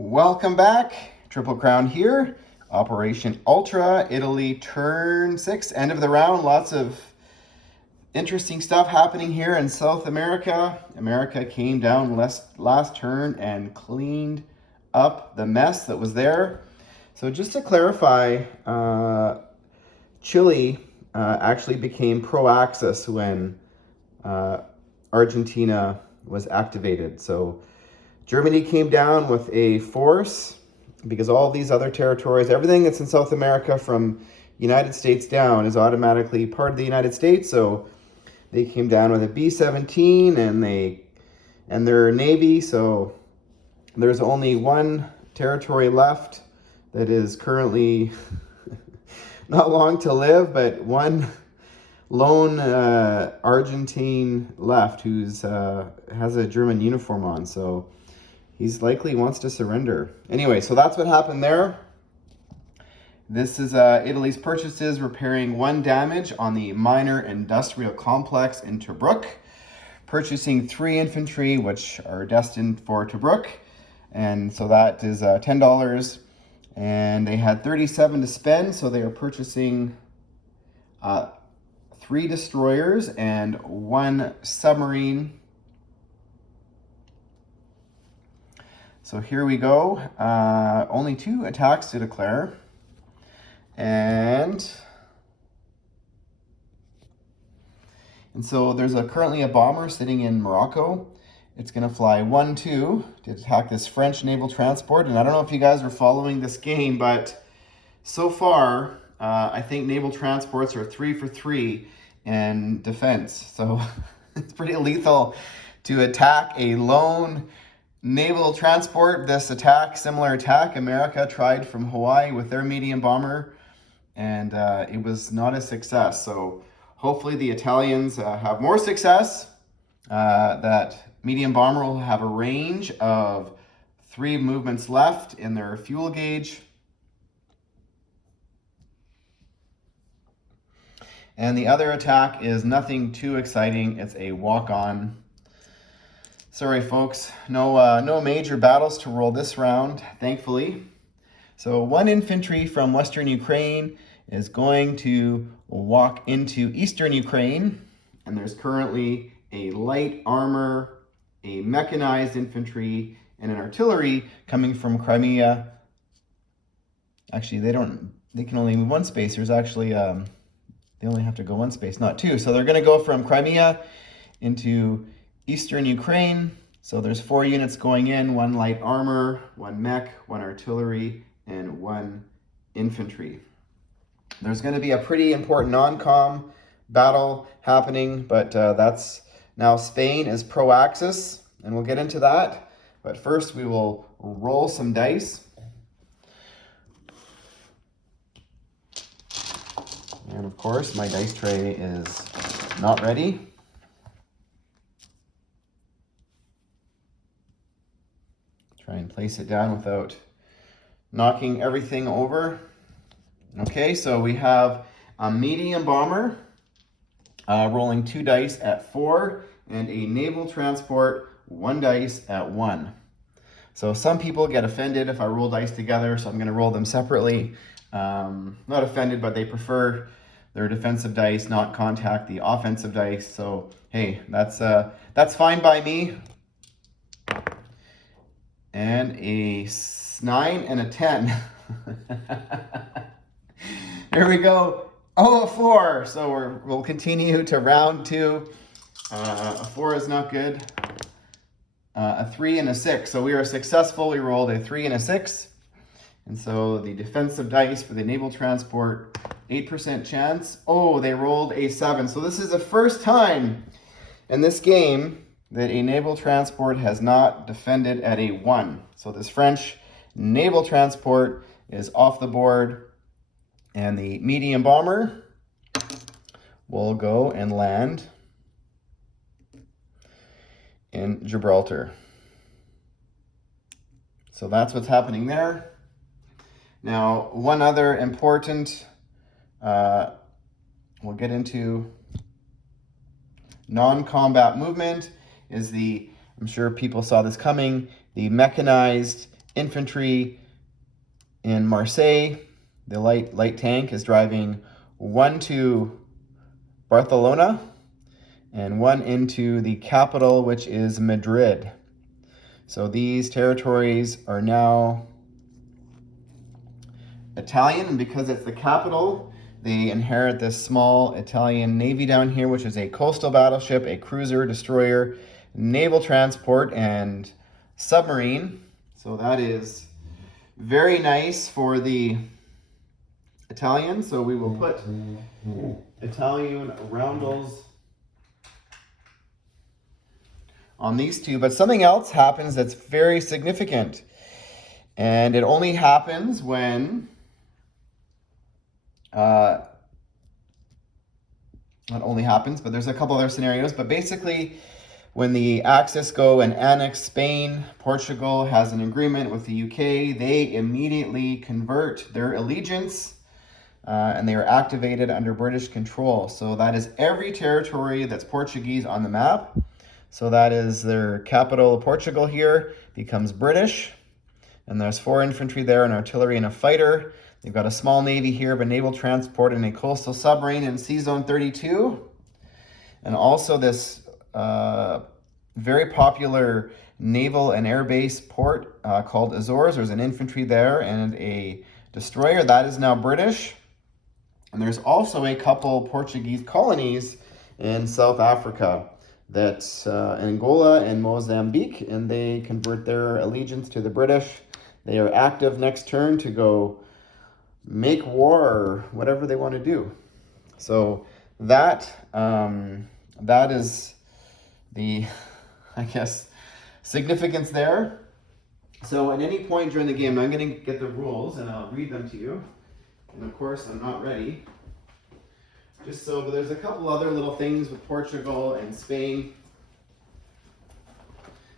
Welcome back. Triple Crown here. Operation Ultra, Italy, turn 6, end of the round. Lots of interesting stuff happening here in South America. America came down last turn and cleaned up the mess that was there. So just to clarify, Chile actually became pro-Axis when Argentina was activated. So Germany came down with a force because all these other territories, everything that's in South America from United States down is automatically part of the United States. So they came down with a B-17 and their Navy. So there's only one territory left that is currently not long to live, but one lone Argentine left who's has a German uniform on. So he's likely wants to surrender. Anyway, so that's what happened there. This is Italy's purchases repairing one damage on the minor industrial complex in Tobruk, purchasing 3 infantry, which are destined for Tobruk. And so that is $10. And they had 37 to spend, so they are purchasing 3 destroyers and 1 submarine. So here we go. Only 2 attacks to declare. And so there's currently a bomber sitting in Morocco. It's going to fly 1-2 to attack this French naval transport. And I don't know if you guys are following this game, but so far, I think naval transports are 3 for 3 in defense. So it's pretty lethal to attack a lone naval transport. This attack, similar attack, America tried from Hawaii with their medium bomber, and it was not a success. So hopefully the Italians have more success. That medium bomber will have a range of 3 movements left in their fuel gauge. And the other attack is nothing too exciting. It's a walk-on. Sorry, folks, no major battles to roll this round, thankfully. So 1 infantry from Western Ukraine is going to walk into Eastern Ukraine, and there's currently a light armor, a mechanized infantry, and an artillery coming from Crimea. Actually, they can only move 1 space. There's actually, they only have to go 1 space, not 2. So they're gonna go from Crimea into Eastern Ukraine. So there's 4 units going in, 1 light armor, 1 mech, 1 artillery, and 1 infantry. There's going to be a pretty important non-com battle happening, but that's now Spain is pro-Axis, and we'll get into that. But first we will roll some dice. And of course my dice tray is not ready. Try and place it down without knocking everything over. Okay, so we have a medium bomber rolling 2 dice at 4, and a naval transport 1 dice at 1. So some people get offended if I roll dice together, so I'm going to roll them separately. Not offended, but they prefer their defensive dice not contact the offensive dice. So hey, that's fine by me. And a 9 and a 10. Here we go. Oh, a 4. So we'll continue to round 2. A 4 is not good. A 3 and a 6. So we are successful. We rolled a 3 and a 6. And so the defensive dice for the naval transport, 8% chance. Oh, they rolled a 7. So this is the first time in this game that a naval transport has not defended at a 1. So this French naval transport is off the board, and the medium bomber will go and land in Gibraltar. So that's what's happening there. Now, one other important, we'll get into non-combat movement is I'm sure people saw this coming, the mechanized infantry in Marseille. The light tank is driving 1 to Barcelona and 1 into the capital, which is Madrid. So these territories are now Italian, and because it's the capital, they inherit this small Italian navy down here, which is a coastal battleship, a cruiser, destroyer, naval transport, and submarine. So that is very nice for the Italian. So we will put Italian roundels on these two. But something else happens that's very significant. And it only happens when not only happens, but there's a couple other scenarios. But basically, when the Axis go and annex Spain, Portugal has an agreement with the UK, they immediately convert their allegiance and they are activated under British control. So that is every territory that's Portuguese on the map. So that is their capital, Portugal here, becomes British. And there's 4 infantry there, an artillery and a fighter. They've got a small navy here, but naval transport and a coastal submarine in Sea Zone 32. And also this very popular naval and air base port called Azores. There's an infantry there and a destroyer. That is now British. And there's also a couple Portuguese colonies in South Africa. That's Angola and Mozambique, and they convert their allegiance to the British. They are active next turn to go make war or whatever they want to do. So that is the, I guess, significance there. So at any point during the game, I'm going to get the rules and I'll read them to you. And of course, I'm not ready. But there's a couple other little things with Portugal and Spain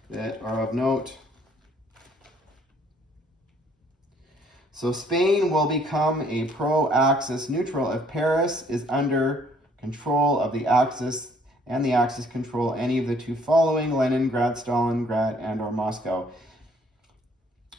that are of note. So Spain will become a pro-Axis neutral if Paris is under control of the Axis and the Axis control any of the 2 following: Leningrad, Stalingrad, and or Moscow.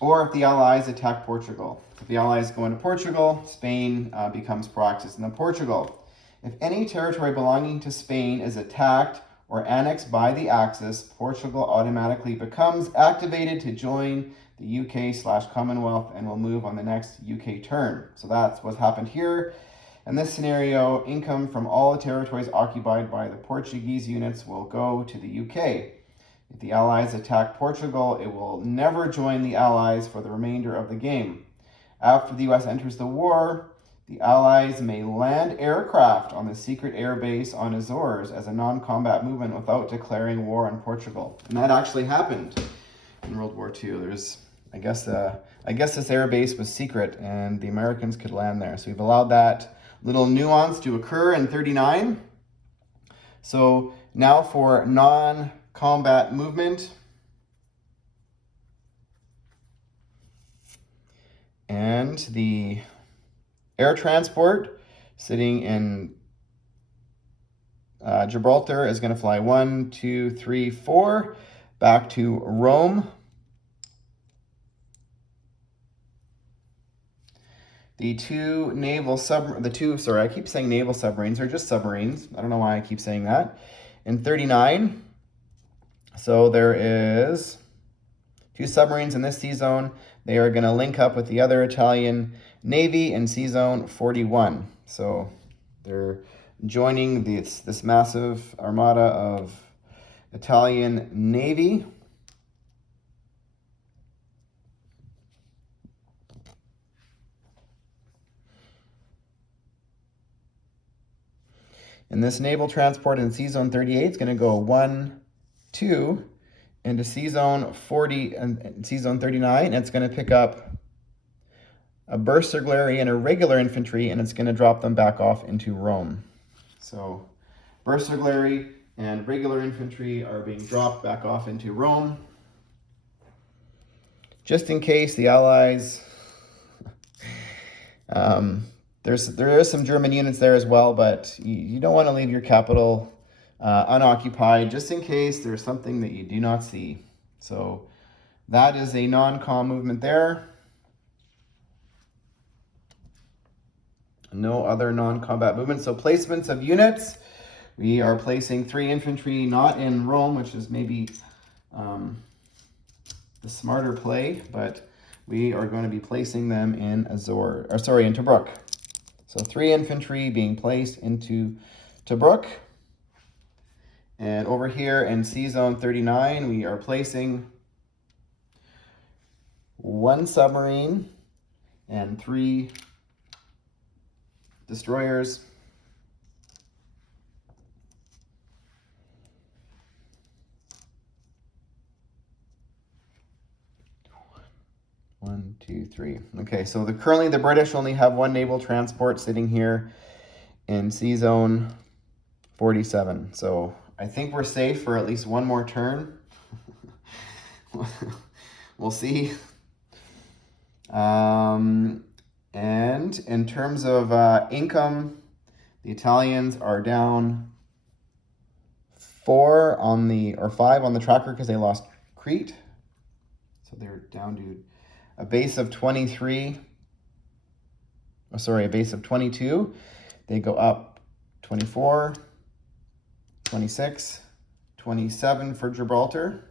Or if the Allies attack Portugal. If the Allies go into Portugal, Spain becomes pro-Axis. And then Portugal. If any territory belonging to Spain is attacked or annexed by the Axis, Portugal automatically becomes activated to join the UK/Commonwealth and will move on the next UK turn. So that's what's happened here. In this scenario, income from all the territories occupied by the Portuguese units will go to the UK. If the Allies attack Portugal, it will never join the Allies for the remainder of the game. After the US enters the war, the Allies may land aircraft on the secret air base on Azores as a non-combat movement without declaring war on Portugal. And that actually happened in World War II. I guess this air base was secret and the Americans could land there. So we've allowed that little nuance to occur in 39. So now for non-combat movement. And the air transport sitting in Gibraltar is going to fly 1, 2, 3, 4 back to Rome. I keep saying naval submarines, they're just submarines. I don't know why I keep saying that. In 39, so there is 2 submarines in this sea zone. They are going to link up with the other Italian Navy in Sea Zone 41. So they're joining this massive armada of Italian Navy. And this naval transport in Sea Zone 38 is going to go 1, 2 into Sea Zone 40 and Sea Zone 39. And it's going to pick up a burst artillery and a regular infantry, and it's going to drop them back off into Rome. So burst artillery and regular infantry are being dropped back off into Rome. Just in case the Allies, there is some German units there as well, but you don't want to leave your capital unoccupied just in case there's something that you do not see. So that is a non-com movement there. No other non-combat movements. So placements of units. We are placing 3 infantry not in Rome, which is maybe the smarter play, but we are going to be placing them in in Tobruk. So 3 infantry being placed into Tobruk. And over here in C Zone 39, we are placing 1 submarine and 3 destroyers. One, two, three. Okay, so currently the British only have 1 naval transport sitting here in C Zone 47. So I think we're safe for at least 1 more turn. We'll see. And in terms of income, the Italians are down 5 on the tracker because they lost Crete. So they're down to a base of 23. Oh, sorry, a base of 22. They go up 24, 26, 27 for Gibraltar,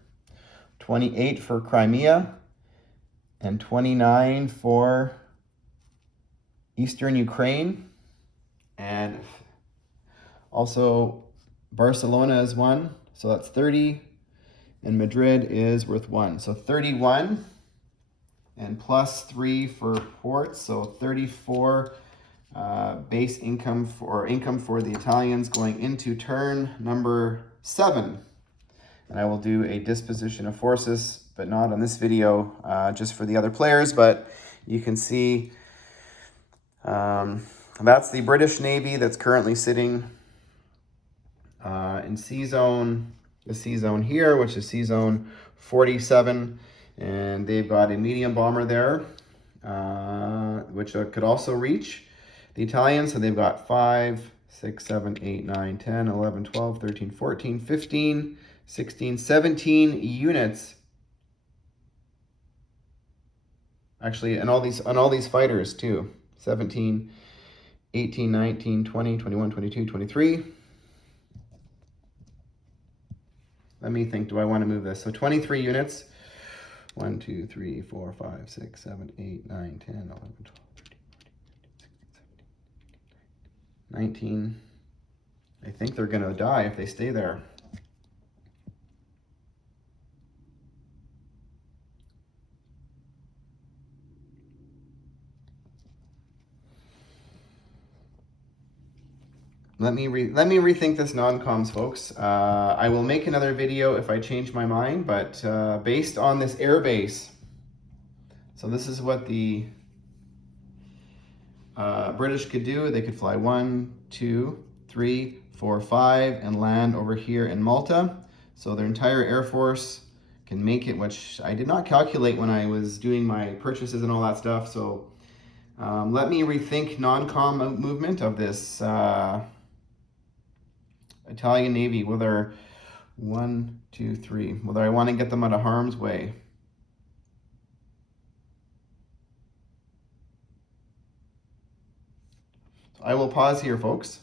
28 for Crimea, and 29 for Eastern Ukraine. And also Barcelona is 1, so that's 30, and Madrid is worth 1. So 31 and plus 3 for ports, so 34 base income for the Italians going into turn number 7. And I will do a disposition of forces, but not on this video, just for the other players. But you can see that's the British Navy that's currently sitting in C Zone, the C Zone here, which is C Zone 47. And they've got a medium bomber there, which could also reach the Italians. So they've got 5, 6, 7, 8, 9, 10, 11, 12, 13, 14, 15, 16, 17 units. Actually, and all these fighters too. 17, 18, 19, 20, 21, 22, 23. Let me think, do I want to move this? So 23 units. 1, 2, 3, 4, 5, 6, 7, 8, 9, 10, 11, 12, 13, 14, 15, 16, 17, 19. I think they're going to die if they stay there. Let me rethink this non-coms, folks. I will make another video if I change my mind, but based on this air base, so this is what the British could do. They could fly 1, 2, 3, 4, 5 and land over here in Malta. So their entire Air Force can make it, which I did not calculate when I was doing my purchases and all that stuff. So let me rethink non-com movement of this Italian Navy, whether 1, 2, 3, whether I want to get them out of harm's way. So I will pause here, folks.